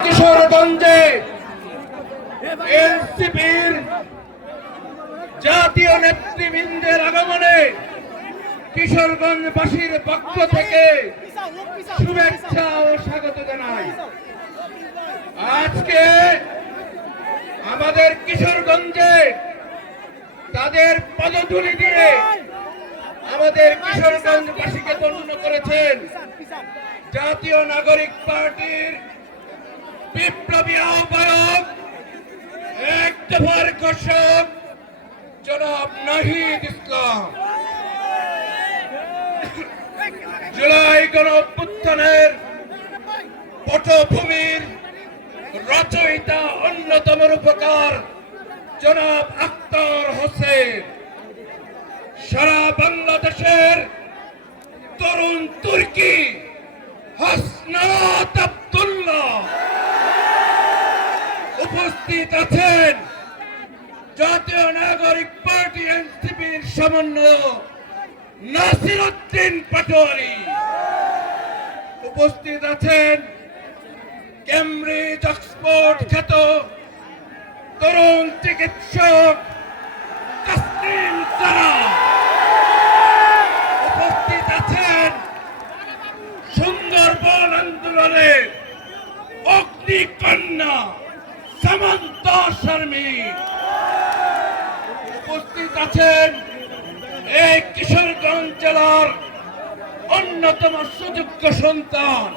কিশোরগঞ্জে এনসিপির জাতীয় নেতৃবৃন্দের আগমনে কিশোরগঞ্জবাসীর পক্ষ থেকে শুভেচ্ছা ও স্বাগত জানাই। আজকে আমাদের কিশোরগঞ্জে তাদের পদধূলি দিয়ে আমাদের কিশোরগঞ্জবাসীকে ধন্য করেছেন জাতীয় নাগরিক পার্টির বিপ্লবী আহ্বায়ক এক দফার ঘোষক জনাব নাহিদ ইসলাম। জুলাই গণঅভ্যুত্থানের পটভূমির রচয়িতা অন্যতম রূপকার জনাব আখতার হোসেন, সারা বাংলাদেশের তরুণ তুর্কি হাসনাত আব্দুল্লাহ, উপস্থিত আছেন জাতীয় নাগরিক পার্টি এনসিপির সমন্বয়ক নাসির উদ্দিন পাটোয়ারি, উপস্থিত আছেন কেমব্রিজ অক্সফোর্ড খ্যাত তরুণ চিকিৎসক তাসনিম সারা, উপস্থিত আছেন সুন্দরবন আন্দোলনের অগ্নিকন্যা সামান্তা শর্মী, উপস্থিত আছেন এই কিশোরগঞ্জ জেলার অন্যতম সুযোগ্য সন্তান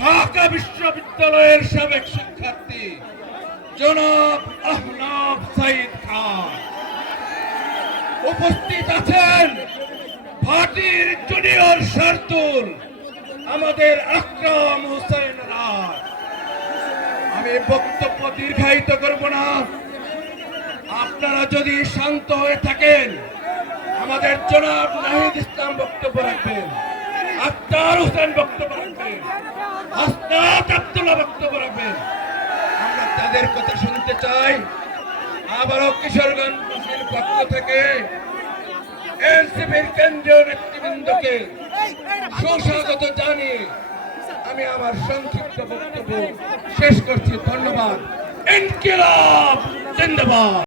ঢাকা বিশ্ববিদ্যালয়ের সাবেক শিক্ষার্থী জনাব আহনাব সাইদ খান, উপস্থিত আছেন পার্টির জুনিয়র শার্দুল আমাদের আকরাম হোসেন রায়। আমি বক্তব্য দীর্ঘায়িত করব না, আপনারা যদি শান্ত হয়ে থাকেন আমাদের জনাব নাহিদ ইসলাম বক্তব্য রাখবেন, আখতার হোসেন বক্তব্য রাখবেন, হাসনাত আব্দুল্লাহ বক্তব্য রাখবেন। আমরা তাদের কথা শুনতে চাই। আবারও কিশোরগঞ্জবাসীর পক্ষ থেকে এনসিপির কেন্দ্রীয় নেতৃবৃন্দকে সুস্বাগত জানিয়ে আমি আমার সংক্ষিপ্ত বক্তব্য শেষ করছি। ধন্যবাদ। ইনকিলাব জিন্দাবাদ।